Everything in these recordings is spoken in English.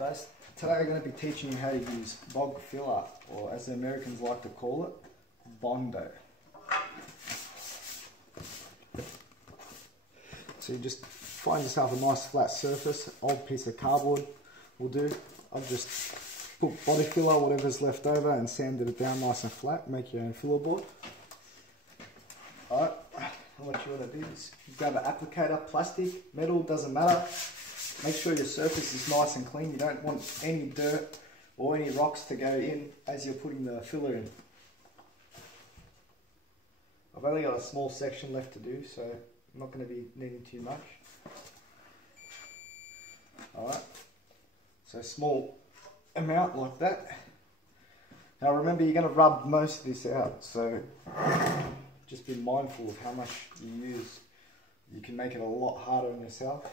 Alright guys, today I'm going to be teaching you how to use bog filler, or as the Americans like to call it, bondo. So you just find yourself a nice flat surface, old piece of cardboard will do. I've just put body filler, whatever's left over, and sanded it down nice and flat. Make your own filler board. Alright, what you want to do is grab an applicator, plastic, metal, doesn't matter. Make sure your surface is nice and clean. You don't want any dirt or any rocks to go in as you're putting the filler in. I've only got a small section left to do, so I'm not going to be needing too much. Alright, so small amount like that. Now remember, you're going to rub most of this out, so just be mindful of how much you use. You can make it a lot harder on yourself.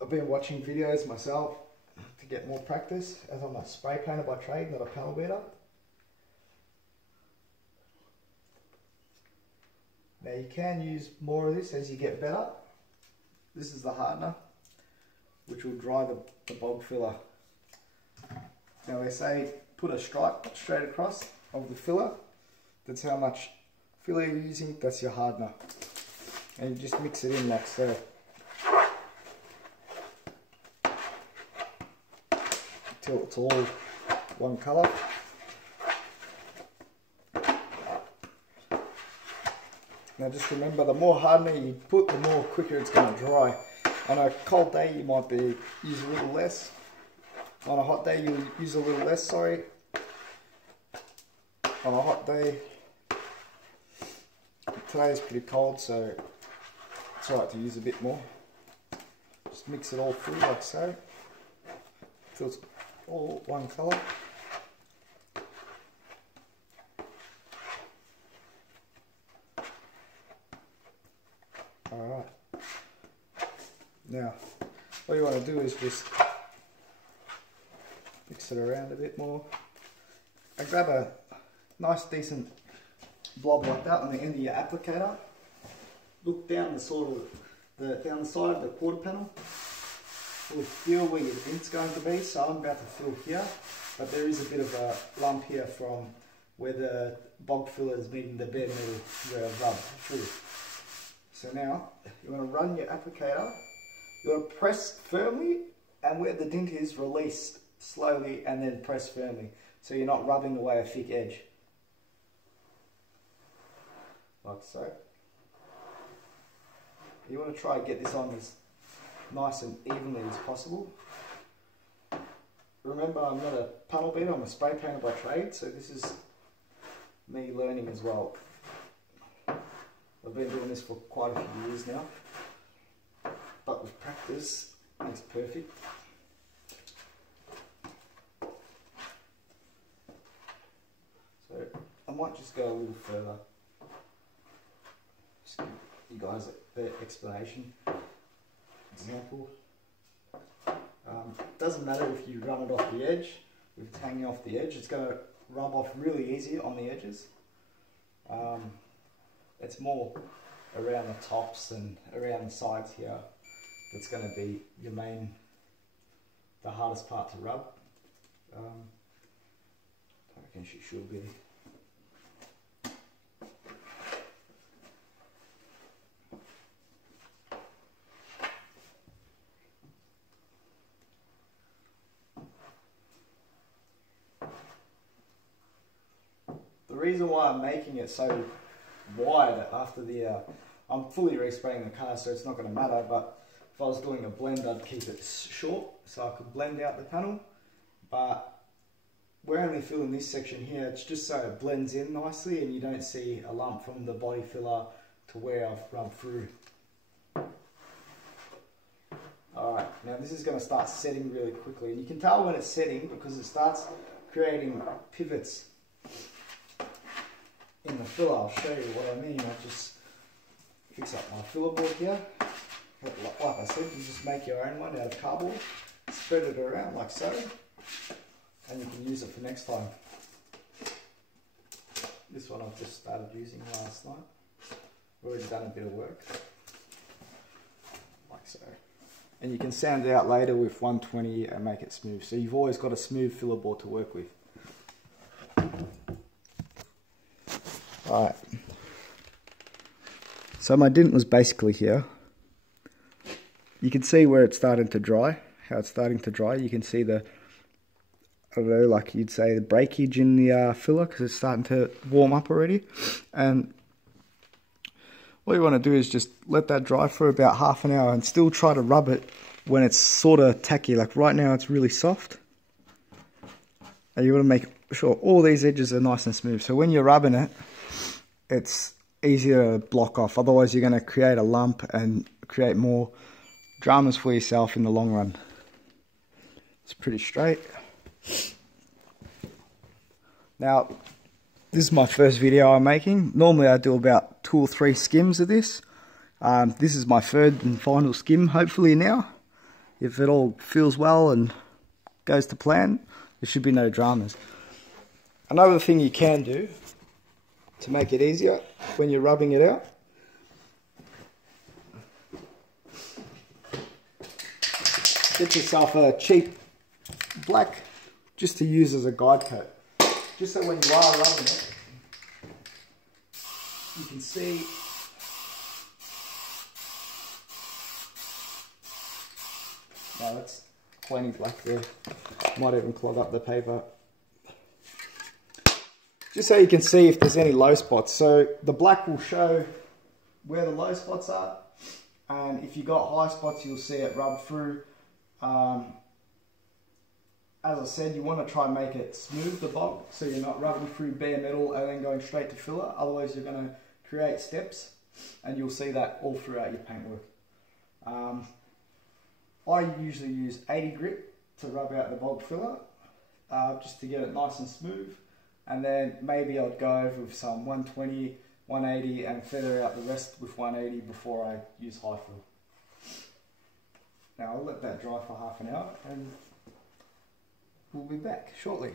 I've been watching videos myself to get more practice, as I'm a spray painter by trade, not a panel beater. Now you can use more of this as you get better. This is the hardener, which will dry the bog filler. Now they say put a stripe straight across of the filler. That's how much filler you're using, that's your hardener. And you just mix it in like so. Till it's all one colour. Now just remember, the more hardener you put, the more quicker it's going to dry. On a cold day you might use a little less. On a hot day you'll use a little less, sorry. On a hot day, today is pretty cold, so it's alright to use a bit more. Just mix it all through like so, till it's all one colour. Alright, now what you want to do is just mix it around a bit more. I grab a nice decent blob like that on the end of your applicator. Look down down the side of the quarter panel. We'll feel where your dint's going to be, so I'm about to fill here, but there is a bit of a lump here from where the bog filler is meeting the bare metal where I've rubbed through. So now, you want to run your applicator, you want to press firmly, and where the dint is, release slowly and then press firmly, so you're not rubbing away a thick edge. Like so. You want to try and get this on as nice and evenly as possible. Remember, I'm not a panel beater, I'm a spray painter by trade, so this is me learning as well. I've been doing this for quite a few years now, but with practice, it's perfect. So I might just go a little further. Just give you guys the explanation. Example. Doesn't matter if you run it off the edge, if it's hanging off the edge, it's going to rub off really easy on the edges. It's more around the tops and around the sides here that's going to be the hardest part to rub. I reckon she should be. The reason why I'm making it so wide after I'm fully respraying the car, so it's not going to matter, but if I was doing a blend I'd keep it short so I could blend out the panel, but we're only filling this section here. It's just so it blends in nicely and you don't see a lump from the body filler to where I've rubbed through. Alright, now this is going to start setting really quickly, and you can tell when it's setting because it starts creating pivots in the filler. I'll show you what I mean. I just fix up my filler board here. Like I said, you just make your own one out of cardboard, spread it around like so, and you can use it for next time. This one I've just started using last night. Already done a bit of work, like so. and you can sand it out later with 120 and make it smooth. So you've always got a smooth filler board to work with. Alright, so my dint was basically here. You can see where it's starting to dry, how it's starting to dry. You can see the, I don't know, like you'd say the breakage in the filler, because it's starting to warm up already. And what you want to do is just let that dry for about half an hour and still try to rub it when it's sort of tacky. Like right now it's really soft. And you want to make sure all these edges are nice and smooth. So when you're rubbing it, it's easier to block off. Otherwise you're going to create a lump and create more dramas for yourself in the long run. It's pretty straight. Now, this is my first video I'm making. Normally I do about 2 or 3 skims of this. This is my third and final skim, hopefully now. If it all feels well and goes to plan, there should be no dramas. Another thing you can do to make it easier when you're rubbing it out, get yourself a cheap black just to use as a guide coat. Just so when you are rubbing it, you can see now that's plenty black there. Might even clog up the paper. Just so you can see if there's any low spots. So the black will show where the low spots are, and if you got high spots you'll see it rub through. As I said, you want to try and make it smooth, the bog, so you're not rubbing through bare metal and then going straight to filler. Otherwise you're going to create steps, and you'll see that all throughout your paintwork. I usually use 80 grit to rub out the bog filler, just to get it nice and smooth, and then maybe I'd go over with some 120, 180 and feather out the rest with 180 before I use high fill. Now I'll let that dry for half an hour and we'll be back shortly.